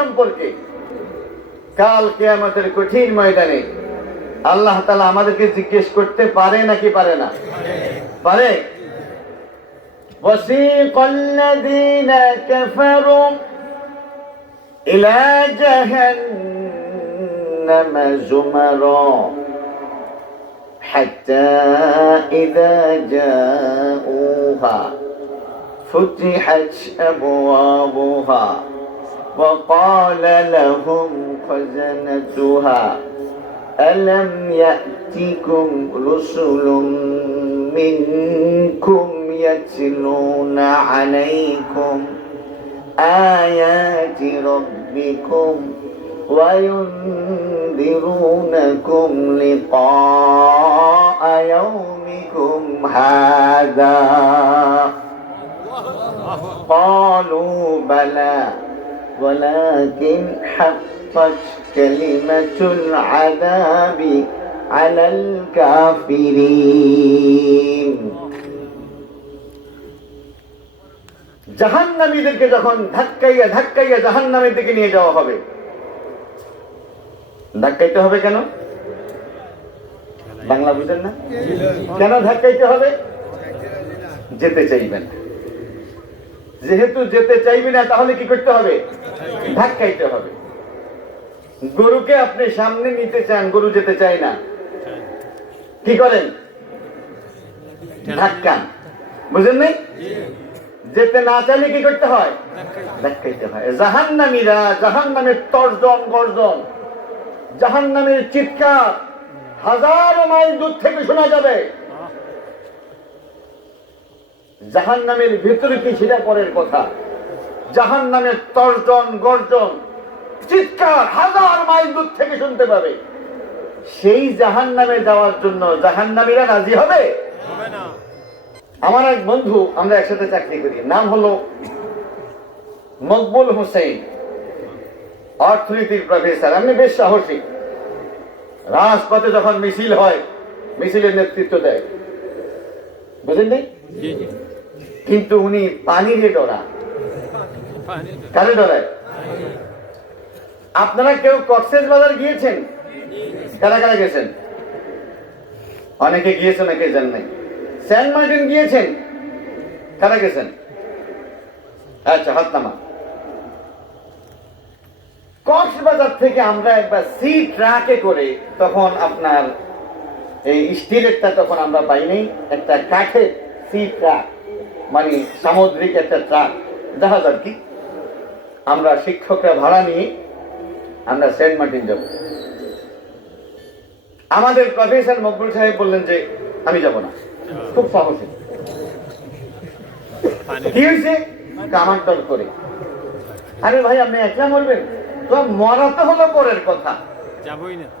সম্পর্কে কাল কিয়ামতের কঠিন ময়দানে আল্লাহ তাআলা আমাদেরকে জিজ্ঞেস করতে পারে নাকি পারে না? পারে। ওয়াসিকাল্লাযীনা কাফারু ইলা জাহান্নামা যুমারা হাত্তা ইযা জাউহা ফুতিহাত আবওয়াবুহা وقال لهم خزنتها ألم يأتكم رسل منكم يتلون عليكم آيات ربكم وينذرونكم لقاء يومكم هذا قالوا بلى ولكن حقت كلمة العذاب على الكافرين জাহান্নামীদেরকে যখন ধাক্কাইয়া ধাক্কাইয়া জাহান্নামের দিকে নিয়ে যাওয়া হবে, ধাক্কাইতে হবে কেন? বাংলা বুঝেন না? কেন ধাক্কাইতে হবে? যেতে চাইবেন। যেহেতু যেতে চাইবে না, তাহলে কি করতে হবে? ধাক্কাইতে হবে। গরুকে আপনি সামনে নিতে চান, গরু যেতে চায় না, কি করেন? ধাক্কান। বুঝেন নাই? যেতে না চাইলে কি করতে হয়? ধাক্কাইতে হয়। জাহান্নামীরা, জাহান্নামের তর্জন গর্জন, জাহান্নামের চিৎকার হাজারো মাইল দূর থেকে শোনা যাবে। জাহান্নামের ভিতরে কি সেটা পরের কথা। জাহান্নামের তর্জন গর্জন চিৎকার হাজার মাইল দূর থেকে শুনতে পাবে। সেই জাহান্নামে যাওয়ার জন্য জাহান্নামীরা রাজি হবে? আমার এক বন্ধু, আমরা একসাথে চাকরি করি, নাম হলো মকবুল হোসেন, অর্থনীতির প্রফেসর। আমি বেশ সাহসী। রাজপথে যখন মিছিল হয়, মিছিলের নেতৃত্ব দেয়। বুঝেন নাই? কিন্তু উনি পানিরে ডরা। কারে ডরায়? আপনারা কেউ কক্সবাজার গিয়েছেন? কারা কারা গেছেন? অনেকে গিয়েছেন, অনেকে যান নাই। সেন্ট মার্টিন গিয়েছেন? কারা গেছেন? আচ্ছা, হাত নামা। কক্সবাজার থেকে আমরা একবার সি ট্রাকে করে, তখন আপনার এই স্টিলেরটা তখন আমরা পাইনি, একটা কাঠের সি ট্রাক, মানে সামুদ্রিক একটা ট্রাক, জাহাজ আর কি। আমরা শিক্ষকরা ভাড়া নিয়ে আমরা সেন্ট মার্টিন যাব। আমাদের প্রফেসর মকবুল সাহেব বললেন যে আমি যাব না। খুব সাহসী। কি হয়েছে? কামার দর করে। আরে ভাই, আপনি একলা মরবেন? তো মরা তো হলো পরের কথা,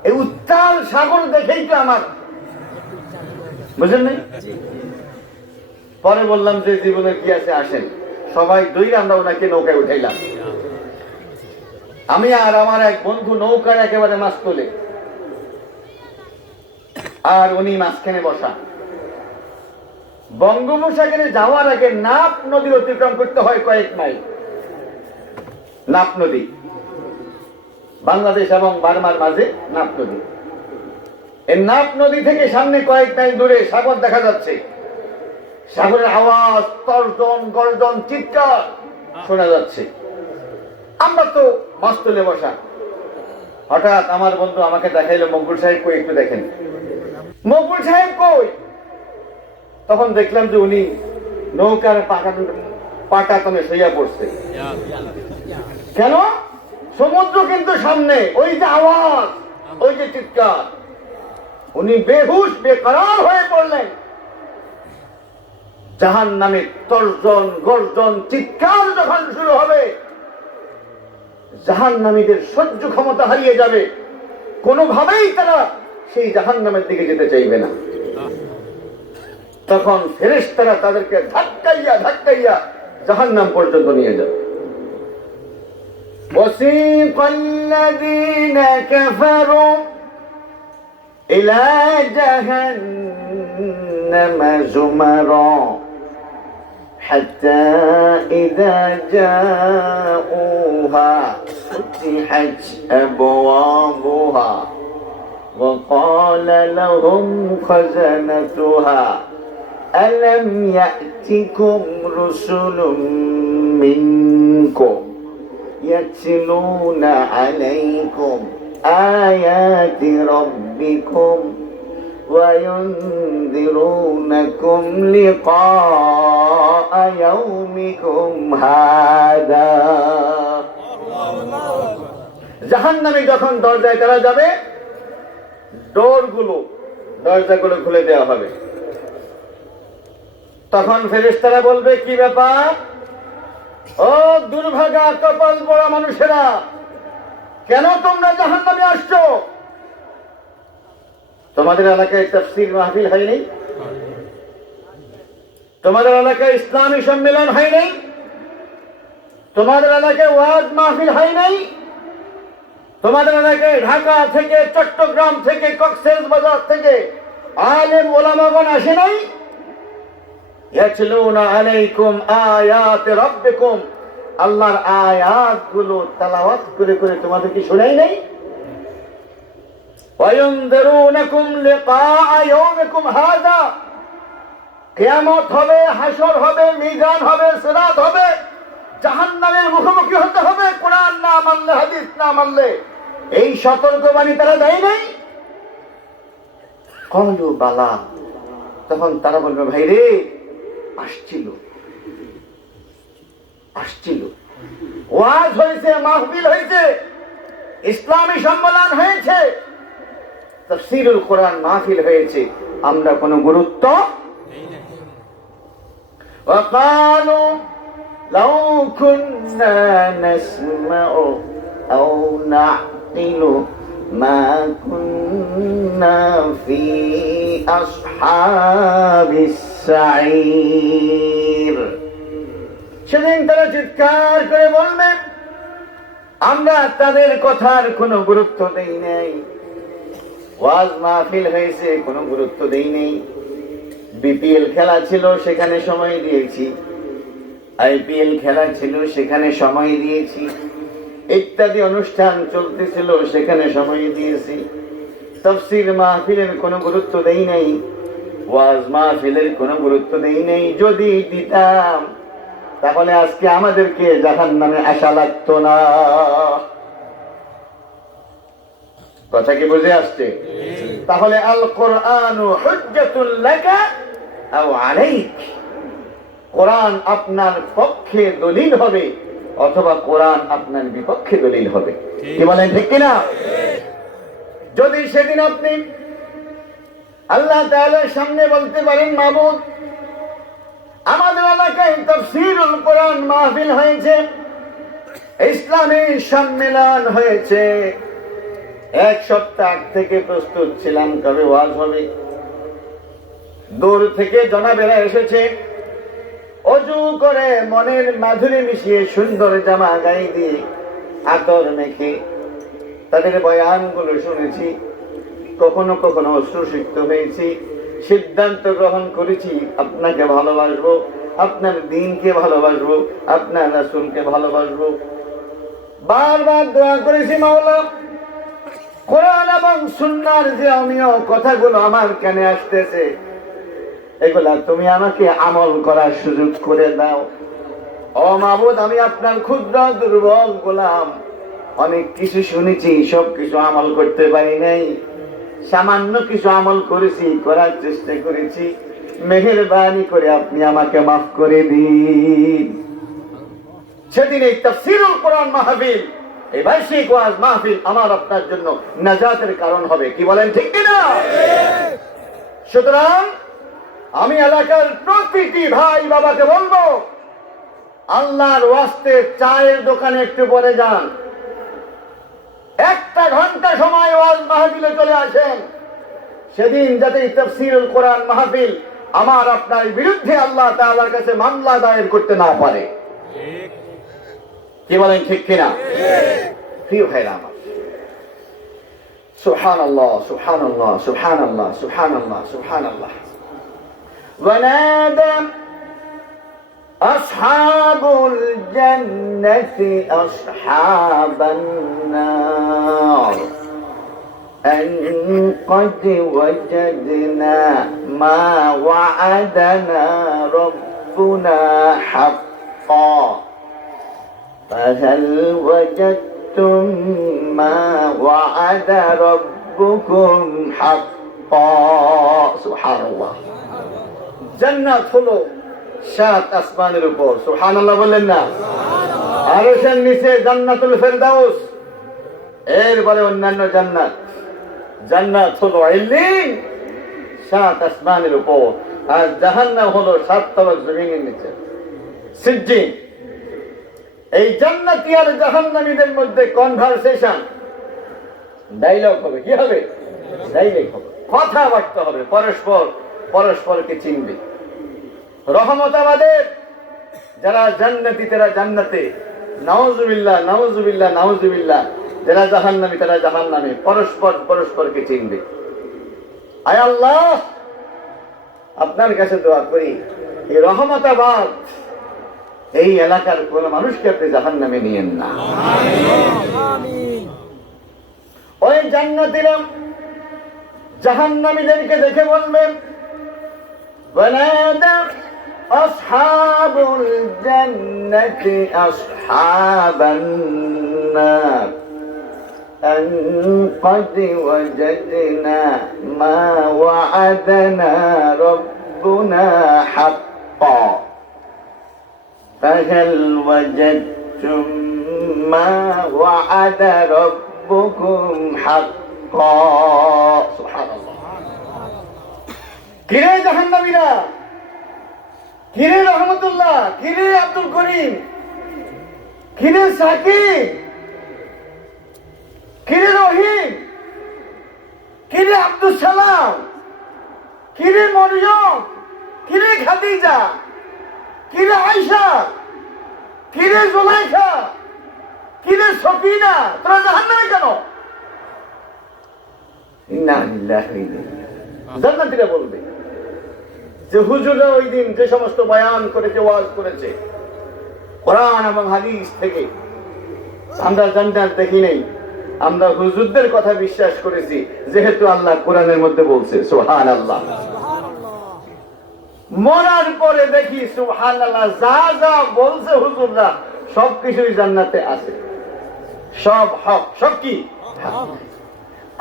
এই উত্তাল সাগর দেখেই তো আমার, বুঝলেন নাই? পরে বললাম যে জীবনে কি আছে, আসেন। সবাই দইরে আমরা ওনাকে নৌকায় উঠাইলাম। আমি আর আমার এক বন্ধু নৌকার একেবারে মাছ তোলে, আর উনি মাঝখানে বসা। বঙ্গোপসাগরে যাওয়ার আগে নাপ নদী অতিক্রম করতে হয় কয়েক মাইল। নাপ নদী, বাংলাদেশ এবং বার্মার মাঝে নাপ নদী। এই নাপ নদী থেকে সামনে কয়েক মাইল দূরে সাগর দেখা যাচ্ছে। সাগরের আওয়াজ, তর্জন গর্জন, চিৎকার শোনা যাচ্ছে। আমরা তো মাছ তুলে বসা। হঠাৎ আমার বন্ধু আমাকে দেখাইলো, মকবুল সাহেব কই, একটু দেখেন। মকবুল সাহেব কই? তখন দেখলাম যে উনি নৌকার পাটাতনে শুইয়া পড়ছে। কেন? সমুদ্র কিন্তু সামনে, ওই যে আওয়াজ, ওই যে চিৎকার, উনি বেহুশ বেকরার হয়ে পড়লেন। জাহান্নামের তর্জন গর্জন চিৎকার যখন শুরু হবে, জাহান্নামীদের সহ্য ক্ষমতা হারিয়ে যাবে। কোনোভাবেই তারা সেই জাহান্নামের দিকে যেতে চাইবে না। তখন ফেরেশতারা তাদেরকে ধাক্কাইয়া ধাক্কাইয়া জাহান্নাম পর্যন্ত নিয়ে যাবে। وَسِيقَ الَّذِينَ كَفَرُوا إِلَى جَهَنَّمَ زُمَرًا حَتَّى إِذَا جَاءُوهَا وفتحت أبوابها وقال لهم خزنتها ألم يأتكم رسل منكم يتلون عليكم آيات ربكم وينذرونكم لقاء يومكم هذا জাহান্নামে যখন দরজায় তারা যাবে, দরজাগুলো খুলে দেওয়া হবে। তখন ফেরেশতারা বলবে, কি ব্যাপার ও দুর্ভাগা কপাল পোড়া মানুষেরা, কেন তোমরা জাহান্নামে আসছো? তোমাদের এলাকায় তাফসীর মাহফিল হয়নি? তোমাদের এলাকায় ইসলামী সম্মেলন হয় নাই? তোমাদের এলাকায় ওয়াজ মাহফিল হয় নাই? তোমাদের এলাকায় ঢাকা থেকে, চট্টগ্রাম থেকে, কক্সবাজার থেকে আলেম ওলামাগণ আসে নাই? ইয়াতলুনা আলাইকুম আয়াত রাব্বিকুম, আল্লাহর আয়াতগুলো তেলাওয়াত করে করে তোমাদেরকে শোনাই নাই? ওয়ায়ুনযিরুনাকুম লিকাআ ইয়াউমিকুম হাযা, কিয়ামত হবে, হাসর হবে, মিজান হবে, সিরাত হবে, জাহান্নামের মুখোমুখি হতে হবে কোরআন না মানলে, হাদিস না মানলে। এই সতর্কবাণী তারা দেয় নাই? ক্বালু বালা, তখন তারা বলবে, ভাই রে, আসছিল, ওয়াজ হয়েছে, মাহফিল হয়েছে, ইসলামী সম্মেলন হয়েছে, তাফসীরুল কোরআন মাহফিল হয়েছে, আমরা কোনো গুরুত্ব وقالوا لو كنا نسمع أو نعقل ما كنا في أصحاب السعير। সেদিন তারা চিৎকার করে বলবে, আমরা তাদের কথার কোনো গুরুত্ব দেই নাই, ওয়াজ মাহফিল হয়েছে কোনো গুরুত্ব দেই নাই, বিপিএল খেলা ছিল সেখানে সময় দিয়েছি, আইপিএল খেলা ছিল সেখানে সময় দিয়েছি, ইত্যাদি অনুষ্ঠান চলতেছিল সেখানে সময় দিয়েছি, তাফসীর মাহফিলের কোনো গুরুত্ব দেই নাই, ওয়াজ মাহফিলের কোনো গুরুত্ব দেই নাই। যদি দিতাম তাহলে আজকে আমাদেরকে জাহান্নামে আসা লাগতো না। কথা কি বুঝে আসছে? তাহলে আল কোরআনু হুজ্জাতুল লাকা আও আলাইক, কোরআন আপনার পক্ষে দলিল হবে অথবা কোরআন আপনার বিপক্ষে দলিল হবে। কি বলেন, ঠিক কিনা? যদি সেদিন আপনি আল্লাহ তাআলার সামনে বলতে পারেন, মাবুদ, আমাদের এলাকায় তাফসীরুল কোরআন মাহফিল হয়েছে, ইসলামী সম্মেলন হয়েছে, এক সপ্তাহ থেকে প্রস্তুত ছিলাম কবে ওয়াজ হবে, দূর থেকে জনাবেরা এসেছে, অজু করে মনের মাধুরী মিশিয়ে সুন্দর জামা গায়ে দিয়ে আতর মেখে তাদের বয়ানগুলো শুনেছি, কখনো কখনো অশ্রুসিক্ত হয়েছি, সিদ্ধান্ত গ্রহণ করেছি আপনাকে ভালোবাসবো, আপনার দ্বীনকে ভালোবাসবো, আপনার রাসূলকে ভালোবাসবো। বারবার দোয়া করেছি, মাওলা, কোরআন এবং সুন্নাহর যে অমীয় কথাগুলো আমার কানে আসতেছে, এগুলা তুমি আমাকে আমল করার সুযোগ করে দাও। ও মাবুদ, আমি আপনার ক্ষুদ্র দুর্বল গোলাম, অনেক কিছু শুনেছি, সব কিছু আমল করতে পারি নাই, সামান্য কিছু আমল করেছি, করার চেষ্টা করেছি, মেহেরবানি করে আপনি আমাকে মাফ করে দিন। সেদিন এই তাফসীরুল কোরআন মাহফিল, এই বার্ষিক ওয়াজ মাহফিল আমার আপনার জন্য নাজাতের কারণ হবে। কি বলেন, ঠিক কিনা? সুতরাং আমি এলাকার প্রতিটি ভাই বাবাকে বলবো, আল্লাহর ওয়াস্তে চায়ের দোকানে একটু পরে যান, একটা ঘন্টা সময় ওয়াজ মাহফিলে চলে আসেন, সেদিন যাতে তাফসীরুল কোরআন মাহফিল আমার আপনার বিরুদ্ধে আল্লাহ তাআলার কাছে মামলা দায়ের করতে না পারে। কি বলেন, ঠিক কিনা? প্রিয় ভাইরা আমার, সুবহানাল্লাহ, সুবহানাল্লাহ, সুবহানাল্লাহ, সুবহানাল্লাহ, সুবহানাল্লাহ। ونادى আসহাবুল জান্নাতি আসহাবান নার أن قد وجدنا ما وعدنا ربنا حقا فهل وجدتم ما وعد ربكم حقا سبحان الله জান্নাত হলো 7 আসমানের উপর সুবহানাল্লাহ বলেন না আরশের নিচে জান্নাতুল ফেরদাউস এরপরে অন্যান্য জান্নাত জান্নাত হলো ইল্লিন 7 আসমানের উপর আর জাহান্নাম হলো 7 তলা জমিনের নিচে সিজ্জিন এই জান্নাতি আর জাহান্নামীদের মধ্যে কনভারসেশন ডায়লগ হবে কি হবে ডায়লগ হবে কথাবার্তা হবে পরস্পরকে চিনবে রহমত আমাদের যারা জান্নাতি তারা জান্নাতে নাউজুবিল্লাহ নাউজুবিল্লাহ নাউজুবিল্লাহ যারা জাহান্নামী তারা জাহান্নামী পরস্পরকে চিনবে আয় আল্লাহ আপনার কাছে দোয়া করি এই রহমতাবাদ এই এলাকার কোন মানুষকে আপনি জাহান্নামে নিয়েন না ওই জান্নাতীরা জাহান্নামীদেরকে দেখে বলবেন ونادى أصحاب الجنة أصحاب النار أن قد وجدنا ما وعدنا ربنا حقا فهل وجدتم ما وعد ربكم حقا سبحان الله কিরে জাহান্নামীরা কিরে রহমতুল্লাহ কিরে আব্দুল করিম কিরে সাকিব কিরে রহিম কিরে আব্দুল সালাম কিরে মরিয়ম কিরে খাদিজা কিরে আয়েশা কিরে জুলাইখা কিরে সফিনা তোরা জাহান্নামে কেন ইন্না লিল্লাহি জান্নাতীরা বলবে যে হুজুররা ওই দিন যে সমস্ত বয়ান করেছে ওয়াজ করেছে কোরআন এবং হাদিস থেকে আমরা জান্নাত দেখি নাই আমরা হুজুরদের কথা বিশ্বাস করেছি যেহেতু আল্লাহ কোরআনের মধ্যে বলছে সুবহানাল্লাহ মরার পরে দেখি সুবহানাল্লাহ যা যা বলছে হুজুররা সবকিছুই জান্নাতে আছে সব হক সব কি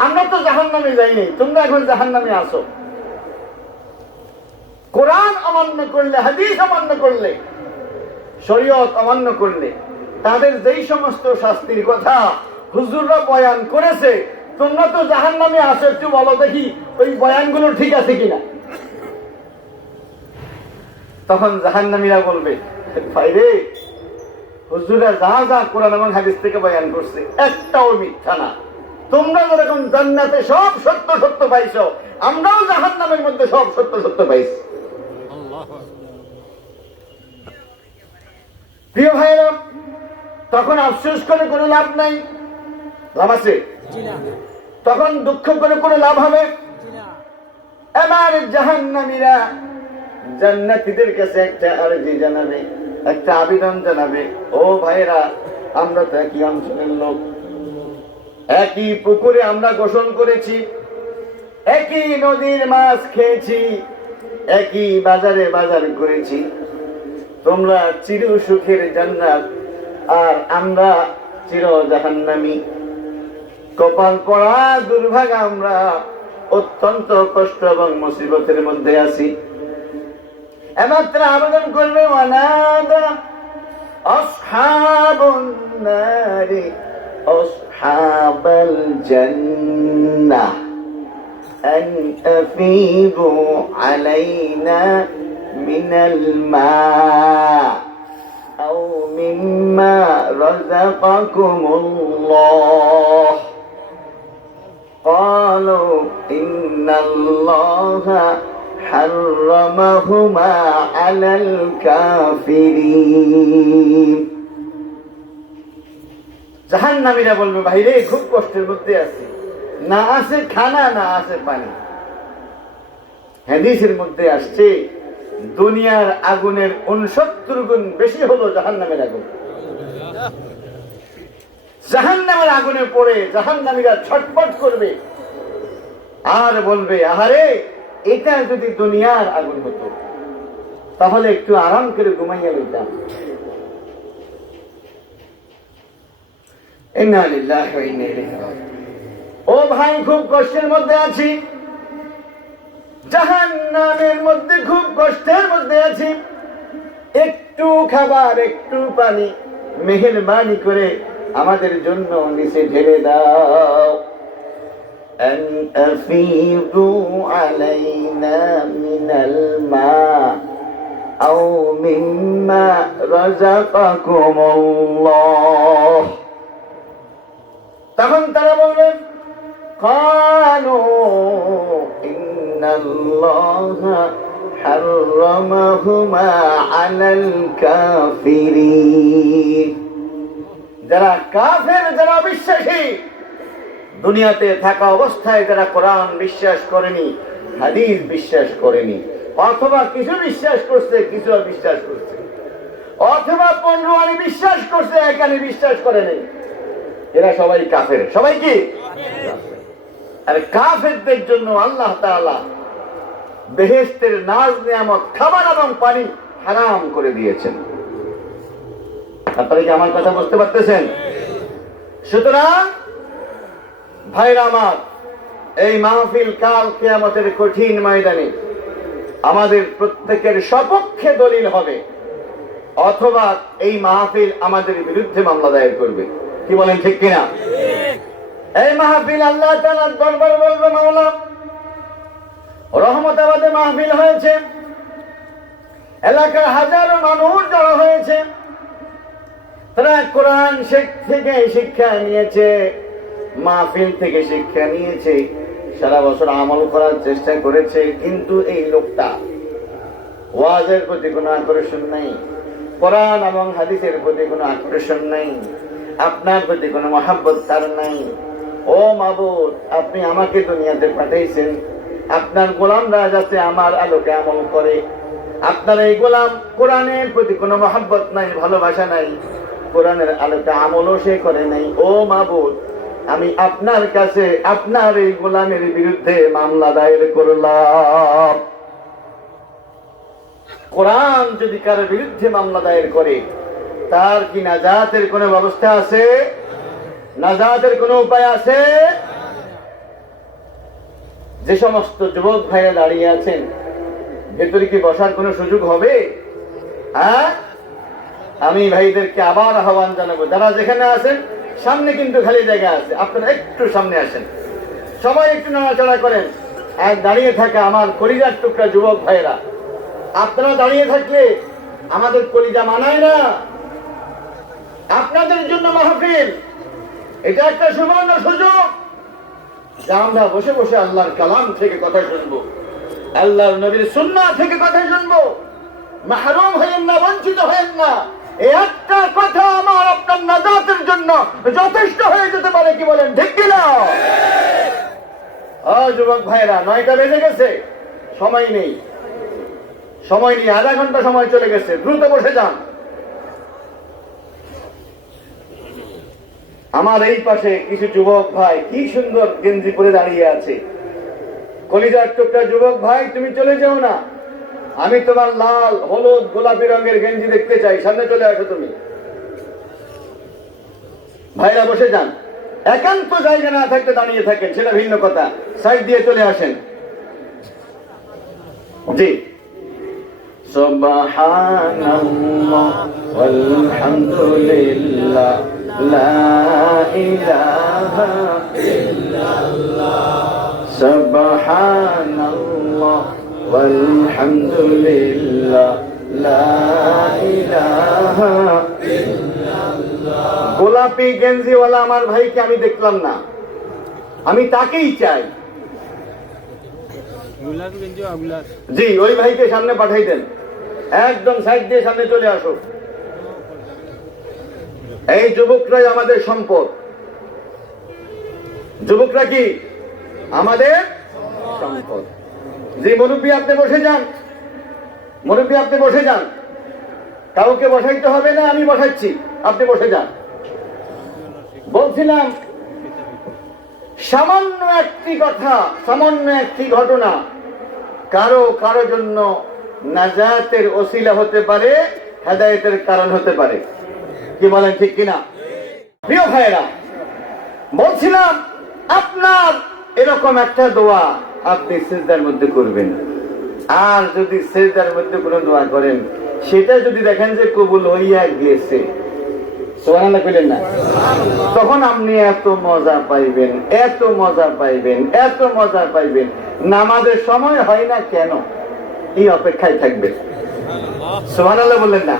আমরা তো জাহান্নামে যাই নাই তোমরা এখন জাহান্নামে আসো কোরআন অমান্য করলে হাদিস অমান্য করলে শরীয়ত অমান্য করলে তাদের যেই সমস্ত শাস্তির কথা হুজুররা বয়ান করেছে তোমরা তো জাহান্নামে আসো একটু বলো দেখি ওই বয়ানগুলো ঠিক আছে কিনা তখন জাহান্নামীরা বলবে ভাইরে হুজুররা যা যা কোরআন এবং হাদিস থেকে বয়ান করছে একটাও মিথ্যা না তোমরা যেরকম জান্নাতে সব সত্য সত্য পাইছো আমরাও জাহান্নামের মধ্যে সব সত্য সত্য পাইছি প্রিয় ভাইরা তখন আফসোস করে কোনো লাভ নাই লাভ আছে তখন দুঃখ করে কোনো লাভ হবে এবার জাহান্নামীরা জান্নাতীদের কাছে একটা আরজি জানাবে একটা আবেদন জানাবে ও ভাইরা আমরা তো একই অঞ্চলের লোক একই পুকুরে আমরা গোসল করেছি একই নদীর মাছ খেয়েছি একই বাজারে বাজার করেছি তোমরা চির সুখের জান্নাত আর আমরা চির জাহান্নামী কপাল পড়া দুর্ভাগা আমরা অত্যন্ত কষ্ট এবং মুসিবতের মধ্যে আছি এমাত্র আবেদন করবে ওয়ানাদা আসহাবুন নারি আসহাবাল জান্নাহ أن أفيضوا علينا من الماء أو مما رزقكم الله قالوا إن الله حرمهما على الكافرين জাহান্নামীরা বলবে ভাইরে খুব কষ্টের মধ্যে আছে না আছে খানা না আছে পানি হাদিসের মধ্যে আসছে দুনিয়ার আগুনের 69 গুণ বেশি হলো জাহান্নামের আগুন। জাহান্নামের আগুনে পড়ে জাহান্নামীরা ছটফট করবে আর বলবে, আহারে, এটা যদি দুনিয়ার আগুন হতো তাহলে একটু আরাম করে ঘুমাইয়া লইতাম। ইন্না লিল্লাহি ওয়া ইন্না ইলাইহি রাজিউন। ও ভাই, খুব কষ্টের মধ্যে আছি, জাহান্নামের মধ্যে খুব কষ্টের মধ্যে আছি, একটু খাবার একটু পানি মেহেরবানি করে আমাদের জন্য নিচে ঢেলে দাও। আন আফিদু আলাইনা মিনাল মা আও মিম্মা রাযাকাকুমুল্লাহ। তখন তারা বলবেন, ক্বালু ইন্নাল্লাহা হাররামাহুমা আলাল কাফিরিন। যারা কাফের, যারা বিশ্বাসী, দুনিয়াতে থাকা অবস্থায় যারা কোরআন বিশ্বাস করেনি, হাদিস বিশ্বাস করেনি, অথবা কিছু বিশ্বাস করছে কিছু বিশ্বাস করছে, অথবা 15 আনি বিশ্বাস করছে, 1 আনি বিশ্বাস করে নেই, এরা সবাই কাফের। সবাই কি? আর কাফেরদের জন্য আল্লাহ তাআলা বেহেশতের নাজ নিয়ামত, খাবার এবং পানি হারাম করে দিয়েছেন। আপনারা কি আমার কথা বুঝতে পারতেছেন? সুতরাং ভাইরা আমার, এই মাহফিল কাল কিয়ামতের কঠিন ময়দানে আমাদের প্রত্যেকের সপক্ষে দলিল হবে, অথবা এই মাহফিল আমাদের বিরুদ্ধে মামলা দায়ের করবে। কি বলেন, ঠিক কিনা? এই মাহফিল আল্লাহ তাআলার দরবারে বলবে, মাওলা, রহমতাবাদে মাহফিল হয়েছে, এলাকার হাজারো মানুষ জড়ো হয়েছে, তারা কোরআন থেকে শিক্ষা নিয়েছে, মাহফিল থেকে শিক্ষা নিয়েছে, সারা বছর আমল করার চেষ্টা করেছে, কিন্তু এই লোকটা ওয়াজের প্রতি কোনো আকর্ষণ নাই, কোরআন এবং হাদিসের প্রতি কোনো আকর্ষণ নাই, আপনার প্রতি কোনো মহাব্বত তার নাই। ও মাবুদ, আপনি আমাকে দুনিয়াতে পাঠাইছেন আপনার গোলামরা যাতে আমার আলোকে আমল করে। আপনার এই গোলাম কোরআনের প্রতি কোনো মহাব্বত নাই, ভালোবাসা নাই, কোরআনের আলোকে আমলও সে করে নাই। ও মাবুদ, আমি আপনার কাছে আপনার এই গোলামের বিরুদ্ধে মামলা দায়ের করলাম। কোরআন যদি কারো বিরুদ্ধে মামলা দায়ের করে, তার কি নাজাতের কোনো ব্যবস্থা আছে? নাজাতের কোনো উপায় আছে? যে সমস্ত যুবক ভাইরা দাঁড়িয়ে আছেন, ভেতরে কি বসার কোনো সুযোগ হবে? আমি ভাইদেরকে আবার আহ্বান জানাবো, যারা যেখানে আছেন সামনে কিন্তু খালি জায়গা আছে, আপনারা একটু সামনে আসেন, সবাই একটু নড়াচড়া করেন। আর দাঁড়িয়ে থাকা আমার কলিজার টুকরা যুবক ভাইরা, আপনারা দাঁড়িয়ে থাকলে আমাদের কলিজা মানায় না। আপনাদের জন্য মাহফিল, এটা একটা সুবর্ণ সুযোগ যে আমরা বসে বসে আল্লাহর কালাম থেকে কথা শুনবো, আল্লাহর নবীর সুন্নাহ থেকে কথা শুনবো। মাহরুম হয়েন না, বঞ্চিত হয়েন না। এই একটা কথা আমার আপনার নাজাতের জন্য যথেষ্ট হয়ে যেতে পারে। কি বলেন, ঠিক কিনা? যুবক ভাইরা, 9টা বেজে গেছে, সময় নেই, সময় নেই, আধা ঘন্টা সময় চলে গেছে, দ্রুত বসে যান। আমার এই পাশে কিছু যুবক ভাই কি সুন্দর গেঞ্জি পরে দাঁড়িয়ে আছে। কলিজার টুকরা যুবক ভাই, তুমি চলে যাও না, আমি তোমার লাল, হলুদ, গোলাপি রঙের গেঞ্জি দেখতে চাই, সামনে চলে আসো তুমি। ভাইরা বসে যান, একান্ত জায়গা না থাকতে দাঁড়িয়ে থাকেন সেটা ভিন্ন কথা, সাইড দিয়ে চলে আসেন। জি, সুবহানাল্লাহ ওয়ালহামদুলিল্লাহ লা ইলাহা ইল্লাল্লাহ, সুবহানাল্লাহ ওয়ালহামদুলিল্লাহ লা ইলাহা ইল্লাল্লাহ। গোলাপি গেঞ্জিওয়ালা আমার ভাইকে আমি দেখলাম না, আমি তাকেই চাই। জি, ওই ভাইকে সামনে পাঠাই দেন, একদম সাইড দিয়ে সামনে চলে আসো। এই যুবকরাই আমাদের সম্পদ। যুবকরা কি আমাদের সম্পদ। জি মুরব্বী, আপনি বসে যান, মুরব্বী আপনি বসে যান, কাউকে বসাইতে হবে না, আমি বসাচ্ছি, আপনি বসে যান। বলছিলাম সামান্য একটি কথা, সামান্য একটি ঘটনা কারো কারো জন্য নাজাতের ওসিলা হতে পারে, হেদায়েতের কারণ হতে পারে। কি বলেন, ঠিক কিনা? প্রিয় ভাইরা, বলছিলাম আপনার এরকম একটা দোয়া আপনি সিজদার মধ্যে করবেন, আর যদি সিজদার মধ্যে কোনো দোয়া করেন সেটা যদি দেখেন যে কবুল হইয়া গিয়েছে, সুবহানাল্লাহ কইলেন না, তখন আপনি এত মজা পাইবেন, এত মজা পাইবেন, এত মজা পাইবেন, নামাজের সময় হয় না কেন এই অপেক্ষায় থাকবেন। সুবহানাল্লাহ বললেন না?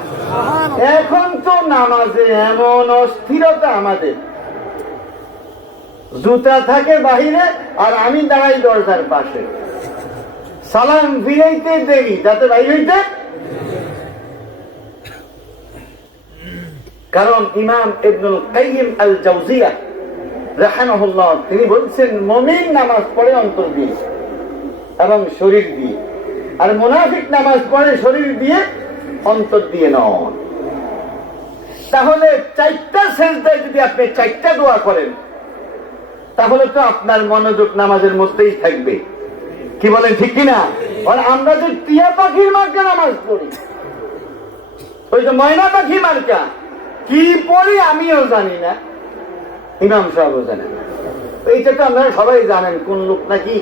এখন তো নামাজে এমন অস্থিরতা, আমাদের জুতা থাকে বাহিরে আর আমি দাঁড়াই দরজার পাশে, সালাম ফিরাইতে দেরি যাতে বাইরে হইতে। কারণ ইমাম ইবনুল কাইয়িম আল জাওজিয়া রাহিমাহুল্লাহ তিনি বলছেন, মুমিন নামাজ পড়ে অন্তর দিয়ে এবং শরীর দিয়ে, আর মুনাফিক নামাজ পড়ে শরীর দিয়ে অন্তর দিয়ে নয়। তাহলে চারটা সেজদায় যদি আপনি চারটা দোয়া করেন তাহলে তো আপনার মনোযোগ নামাজের মধ্যেই থাকবে। কি বলেন, ঠিক কিনা? আর আমরা যে টিয়া পাখির মার্কা নামাজ পড়ি, ওই যে ময়না পাখি মার্কা কি পড়ি আমিও জানি না, ইমাম সাহেবও জানে না। এইটা তো আপনারা সবাই জানেন, কোন লোক নাকি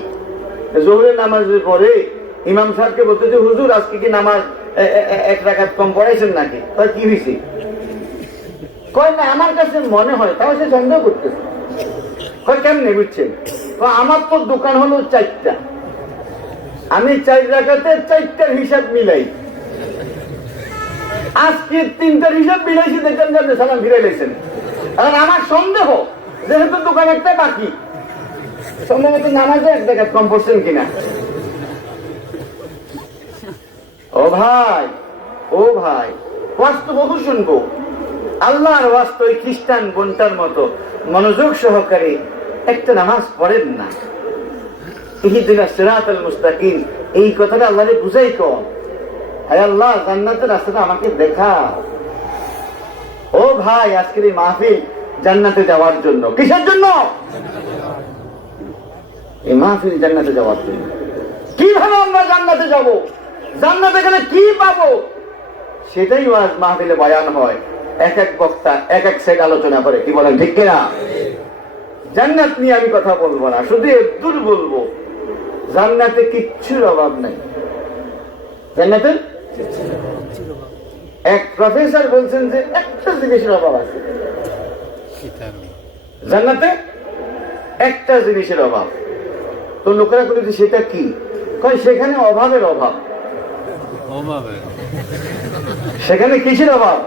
জোহরের নামাজ পড়ে ইমাম সাহেবকে বলতে যে হুজুর আজকে কি নামাজ এক রাকাত কম পড়াইছেন নাকি, তাই কি হয়েছে? কয় না, আমার কাছে মনে হয়, তাও সে সন্দেহ করতেছে। কয় কেমনে বুঝছেন? আমার তো দোকান হলো 4টা, আমি 4 রাকাতে 4টার হিসাব মিলাই, আজকে 3টার হিসাব মিলাইছি, দেখেন যে আপনি সালাম ফিরে লেছেন। আর আমার সন্দেহ, যেহেতু দোকান একটা বাকি, সম্ভবত নামাজে 1 রাকাত কম পড়ছেন কিনা। ও ভাই, ও ভাই, ওয়াজ বহু শুনবো, আল্লাহর ওয়াজ তো খ্রিস্টান বোনটার মতো মনোযোগ সহকারে একটা নামাজ পড়েন না। ইহদিনাস সিরাতাল মুস্তাকিম, এই কথাটা আল্লাহরে বুঝাই কম, হে আল্লাহ জান্নাতের রাস্তাটা আমাকে দেখাও। ও ভাই, আজকের এই মাহফিল জান্নাতে যাওয়ার জন্য। কিসের জন্য? এই মাহফিল জান্নাতে যাওয়ার জন্য। কিভাবে আমরা জান্নাতে যাব, জান্নাতে গেলে কি পাবো, সেটাই ওয়াজ মাহফিলে বয়ান হয়। এক এক বক্তা এক এক সাইড আলোচনা করে। কি বলেন, ঠিক কিনা? জান্নাত নিয়ে আমি কথা বলবো না, শুধু একটু বলবো, জান্নাতে কিচ্ছুর অভাব নাই। জান্নাতে এক প্রফেসর বলছেন যে একটা জিনিসের অভাব আছে, জান্নাতে একটা জিনিসের অভাব। তো লোকেরা বলেছে সেটা কি? কয় সেখানে অভাবের অভাব। সেখানে কিসের অভাব?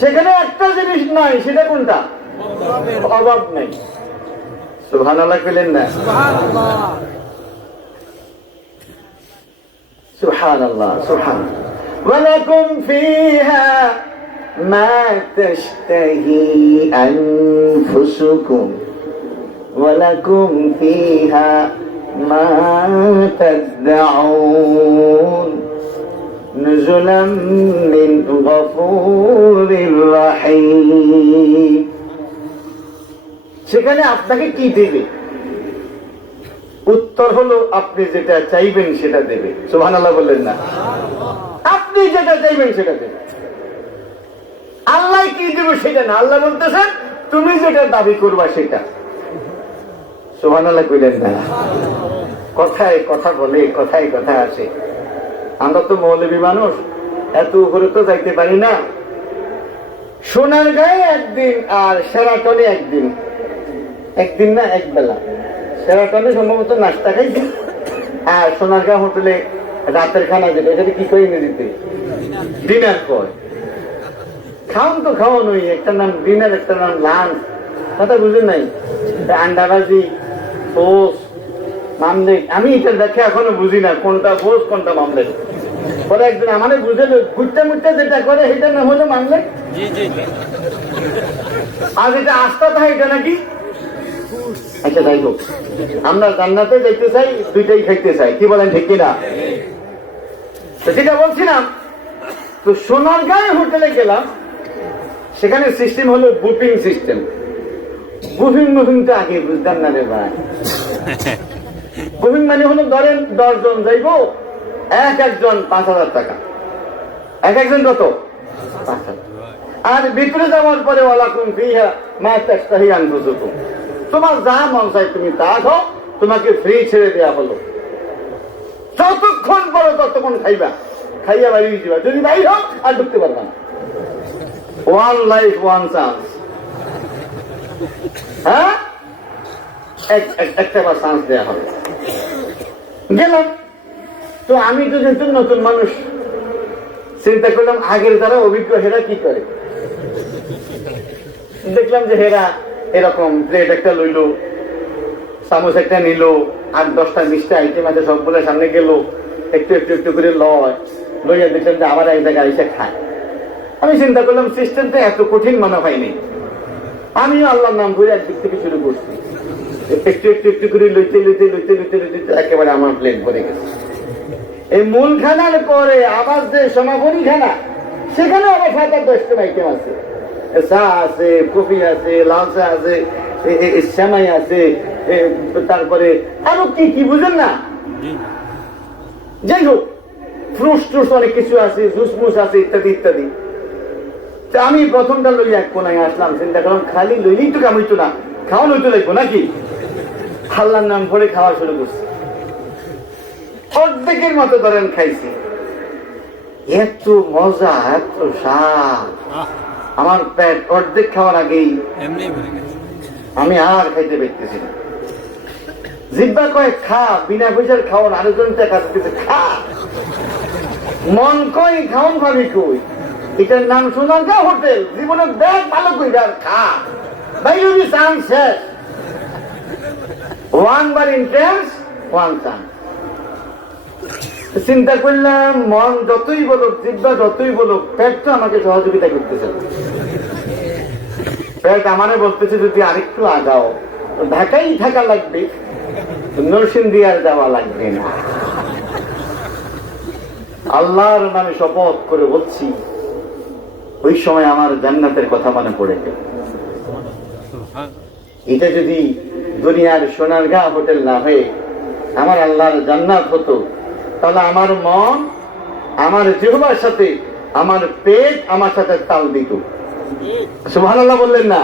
সেখানে একটা জিনিস নাই, সেটা কোনটা? অভাব নেই। সুবহানাল্লাহ বলেন না? সুবহানাল্লাহ, সুবহানাল্লাহ। ওয়ালাকুম ফিহা মা তাশতাহি আনফুসুকুম ওয়ালাকুম ফিহা মা তাদউন নুজুলাম মিন গফুরির রহিম। সেখানে আপনাকে কি দেবে? উত্তর হলো আপনি যেটা চাইবেন সেটা দেবে। সুবহানাল্লাহ বললেন না? আপনি যেটা চাইবেন সেটা দেবে। আল্লাহ কি দেবে সেটা না, আল্লাহ বলতেছেন তুমি যেটা দাবি করবা সেটা। সুবহানাল্লাহ বললেন না? কথায় কথা বলে, কথায় কথা আসে। আমরা তো মৌলবী মানুষ, এত উপরে তো যাইতে পারি না। সোনারগাঁয়ে একদিন আর শেরাটনে একদিন, একদিন না একবেলা। শেরাটনে সম্ভবত নাস্তা খাইছি, আর সোনারগাঁ হোটেলে রাতের খানা যেটা, এটাকে কি করে ইংরেজিতে ডিনার কয়। খাওন তো খাওয়ানোই, একটা নাম ডিনার, একটা নাম লাঞ্চ, কথা বুঝেন নাই? আন্ডাবাজি, পোস, মামলেট, আমি এটা দেখে এখনো বুঝি না কোনটা পোস কোনটা মামলেট। পরে একদিন আমাদের বুঝে ঘুরতে মুটতে যেটা করে সেটা নাম হলো মামলেট, আর যেটা আস্থা থাকে এটা নাকি। আচ্ছা যাই হোক, আমরা জান্নাতে যাইতে চাই, দুইটাই খাইতে চাই। কি বলেন, ঠিক কিনা? তো যেটা বলছিলাম, তো সোনারগাঁও হোটেলে গেলাম, সেখানে সিস্টেম হলো বুকিং সিস্টেম। বুকিং তো আগে বুঝতাম না রে ভাই। বুকিং মানে হলো ধরেন 10 জন যাইব, একজন 5,000 টাকা, একজন কত 5,000। আর ভিতরে যাওয়ার পরে ওয়ালাকুম ফিহা মা তাশতাহি আনফুসুকুম, তোমার যা মন চায় তুমি তা খাও, তোমাকে ফ্রি ছেড়ে দেওয়া হলো। যতক্ষণ পরে ততক্ষণ খাইবা, খাইয়া বাড়ি যাবা, যদি বাইর হোক আর ঢুকতে পারবা না। One life one chance. হ্যাঁ, একটা চান্স দেওয়া হবে। গেলাম, তো আমি তো যেহেতু নতুন মানুষ, চিন্তা করলাম আগের যারা অভিজ্ঞ হেরা কি করে। দেখলাম যে হেরা এরকম প্লেট একটা লইল, চামচ একটা নিল, 8-10টা 20টা আইটেম আছে, সবগুলো সামনে গেল, একটু একটু একটু করে লইয়া দেখলাম যে আবার এক জায়গায় এসে খায়। আমি চিন্তা করলাম সিস্টেমটা এত কঠিন মনে হয়নি। আমিও আল্লাহর নাম করে একদিক থেকে শুরু করছি, একটু একটু একটু করে লইতে লইতে লইতে লইতে লইতে একেবারে আমার প্লেট ভরে গেছে। এই মূল খানার পরে আবার যে সমাপনী খানা, সেখানে আবার 7-10টা আইটেম আছে, চা আছে, কফি আছে, লাল চা আছে, সেমাই আছে, তারপরে আরো কি কি বুঝেন না, যাই হোক ফ্রুটস টুস অনেক কিছু আছে, জুস মুস আছে, ইত্যাদি ইত্যাদি। আমি প্রথমটা লইয়া এক কোনায় আসলাম, চিন্তা করলাম খালি লইলেই তো কামড়িত না, খাওয়ানো তো লাগবো নাকি। আল্লাহর নাম করে খাওয়া শুরু করছি, অর্ধেকের মতো ধরেন খাইছি। এত মজা, এত স্বাদ, আমার পেট অর্ধেক খাওয়ার আগেই আমি আর খাইতে পারতেছি না। জিব্বা কয় খা, বিনা পয়সার খাওয়ান, আরেকজন টাকা দিতেছে খা। মন কয় খাওয়ান ভাবি কই, এটার নাম সোনারগাঁও হোটেল, জীবনে ব্যাগ ভালো কইরা খা ভাই, যদি চান্স শেষ। ওয়ান বার ইন্টেন্স, ওয়ান চান্স। চিন্তা করলাম মন যতই বলুক, জিব্বা যতই বলুক, পেট তো আমাকে সহযোগিতা করতেছে। পেট আমারে বলতেছে যদি আরেকটু আগাও, ঢাকাই থাকা লাগবে, নরসিংদী আর যাওয়া লাগবে না। আল্লাহর নামে শপথ করে বলছি, ওই সময় আমার জান্নাতের কথা মনে পড়ে গেল। এটা যদি দুনিয়ার সোনারগাঁও হোটেল না হয়ে আমার আল্লাহর জান্নাত হতো, তাহলে আমার মন আমার জিহ্বার সাথে আমার পেট আমার সাথে তাল দিত। সুবহানাল্লাহ বললেন না?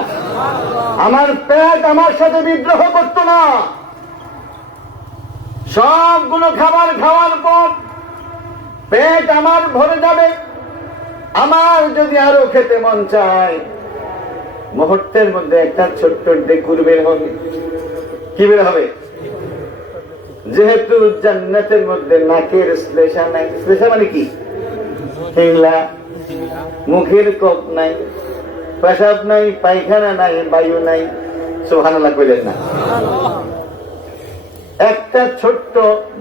আমার পেট আমার সাথে বিদ্রোহ করতো না। সবগুলো খাবার খাওয়ার পর পেট আমার ভরে যাবে। আমার যদি আরো খেতে মন চায়, মুহূর্তের মধ্যে একটা ছোট্ট ডেকুর বের হবে। কি বের হবে? যেহেতু জান্নাতের মধ্যে নাকের শ্লেষা নাই, শ্লেষা মানে কি? হিংলা। মুখের কপ নাই, পেশাব নাই, পায়খানা নাই, বায়ু নাই। সুবহানাল্লাহ কইলেন না? একটা ছোট্ট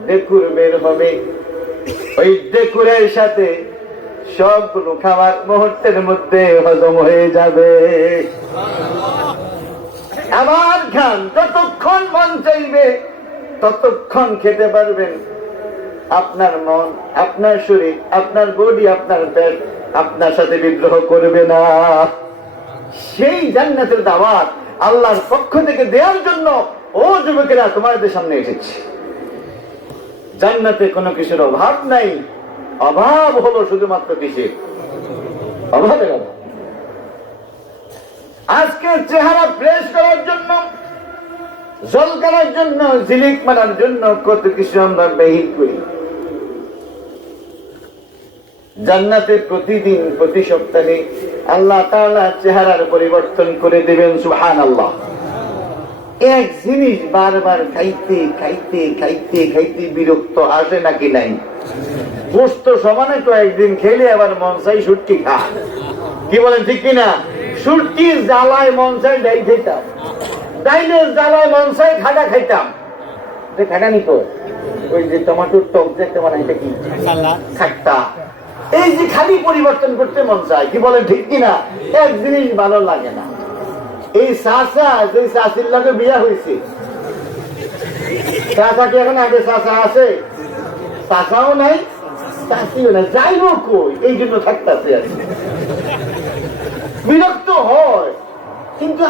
ডেকুর বের হবে, ওই ডেকুরের সাথে সবগুলো খাবার মুহূর্তের মধ্যে হজম হয়ে যাবে। আবার খান, যতক্ষণ মন চাইবে ততক্ষণ খেতে পারবেন। আপনার মন, আপনার শরীর, আপনার বডি, আপনার পেট আপনার সাথে বিদ্রোহ করবে না। সেই জান্নাতের দাওয়াত আল্লাহর পক্ষ থেকে দেওয়ার জন্য ও যুবকেরা তোমাদের সামনে এসেছে। জান্নাতে কোনো কিছুর অভাব নাই, অভাব হলো শুধুমাত্র কিসের? অভাবের অভাব। আজকে চেহারা ফ্রেশ করার জন্য, জলকানোর জন্য, ঝিলিক মারার জন্য কত কিছু আমরা ব্যয় করি। জান্নাতে প্রতিদিন, প্রতি সপ্তাহে আল্লাহ তাআলা চেহারার পরিবর্তন করে দিবেন। সুবহানাল্লাহ। এক জিনিস বারবার খাইতে খাইতে খাইতে খাইতে বিরক্ত আসে নাকি নাই? গোস্ত সমানে তো একদিন খেলে আবার মন চাই শুটকি খা। কি বলেন ঠিক কিনা? শুটকির জ্বালায় মন চাই ডাইল খেতাম, ডাইলের জ্বালায় মন চাই খাটা খাইতাম। খাটা নিত ওই যে টমাটোর টক দেখতে মানে এটা কি খাট্টা। এই যে খালি পরিবর্তন করতে মন চায়। কি বলেন ঠিক কিনা? এক জিনিস ভালো লাগে না। এই চাচা, যে চাচির লাগে বিয়া হয়েছে, চাচা কি এখন আগে চাচা আছে? চাচাও নাই, চাষিও না, যাইব কই, এই জন্য থাকতেছে আর কি। বিরক্ত হয়, কিন্তু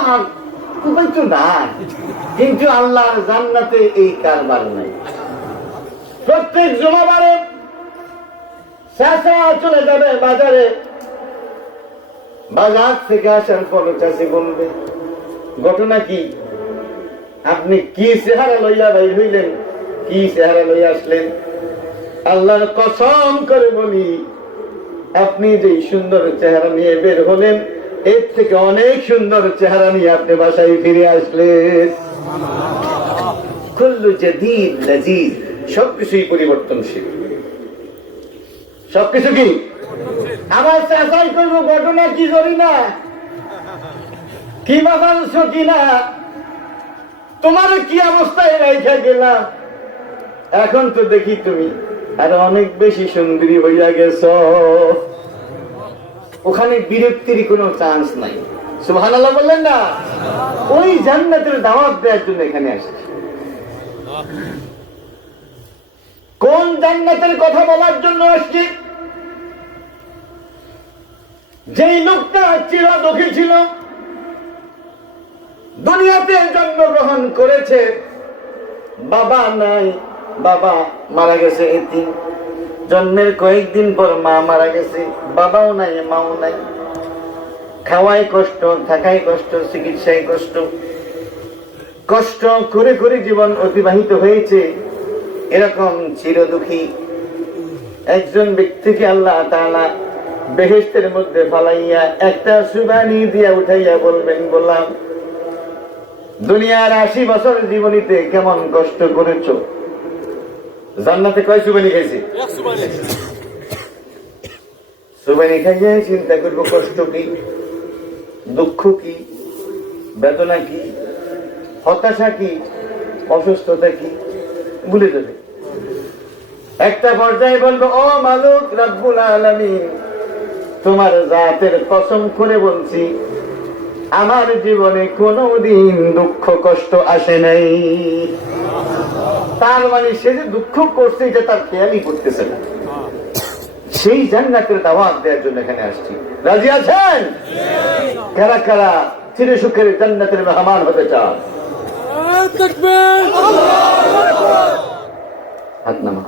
উপায় তো নাই। কিন্তু আল্লাহর জান্নাতে এই কারবার নাই। প্রত্যেক জুমাবারে চাচা চলে যাবে বাজারে, বাজার থেকে আসার পর চাষি বলবে, ঘটনা কি? আপনি কি চেহারা লইয়া বাইর হইলেন, কি চেহারা লইয়া আসলেন? আল্লাহর কসম করে বলি, আপনি যে সুন্দর চেহারা নিয়ে বের হলেন, এর থেকে অনেক সুন্দর চেহারা নিয়ে আপনি বাসায় ফিরে আসলেন। কুল্লু জাদীদ লাযীজ, সবকিছুই পরিবর্তনশীল, সবকিছু কি আমার চাচাই করবো। ঘটনা কি করি না, কি বাবাংশ কিনা, তোমার কি অবস্থায় রেখে গেলাম, এখন তো দেখি তুমি আর অনেক বেশি সুন্দরী হইয়া গেছ। ওখানে বিরক্তির কোনো চান্স নাই। সুবহানাল্লাহ বললেন না? ওই জান্নাতের দাওয়াত দেওয়ার জন্য এখানে আসছে। কোন জান্নাতের কথা বলার জন্য আসছি? যেই লোকটা চিরদুখী ছিল, দুনিয়াতে জন্মগ্রহণ করেছে, বাবা নাই, বাবা মারা গেছে এতিম, জন্মের কয়েকদিন পর মা মারা গেছে, বাবাও নাই মাও নাই, খাওয়াই কষ্ট, থাকাই কষ্ট, চিকিৎসায় কষ্ট, কষ্ট করে করে জীবন অতিবাহিত হয়েছে। এরকম চিরদুখী একজন ব্যক্তিকে আল্লাহ তাআলা বেহেশতের মধ্যে ফালাইয়া একটা সুবানি দিয়া উঠাইয়া বলবেন, বললাম দুনিয়ার 80 বছর জীবনীতে কেমন কষ্ট করেছ, জান্নাতে কয় সুবানি খাইছি? সুবানি খাইয়া চিন্তা করবো কষ্ট কি, দুঃখ কি, বেদনা কি, হতাশা কি, অসুস্থতা কি, ভুলে যাবে। একটা পর্যায়ে বলবো, ও মালিক রব্বুল আলামিন, তোমার জাতের কসম করে বলছি, আমার জীবনে কোনদিন দুঃখ কষ্ট আসে নাই। তার মানে সে যে দুঃখ করছে এটা তার খেয়ালই করতেছে না। সেই জান্নাতের দাওয়াত দেওয়ার জন্য এখানে আসছি। রাজি আছেন? কারা কারা চির সুখের জান্নাতের মেহমান হতে চান? হাত নামা।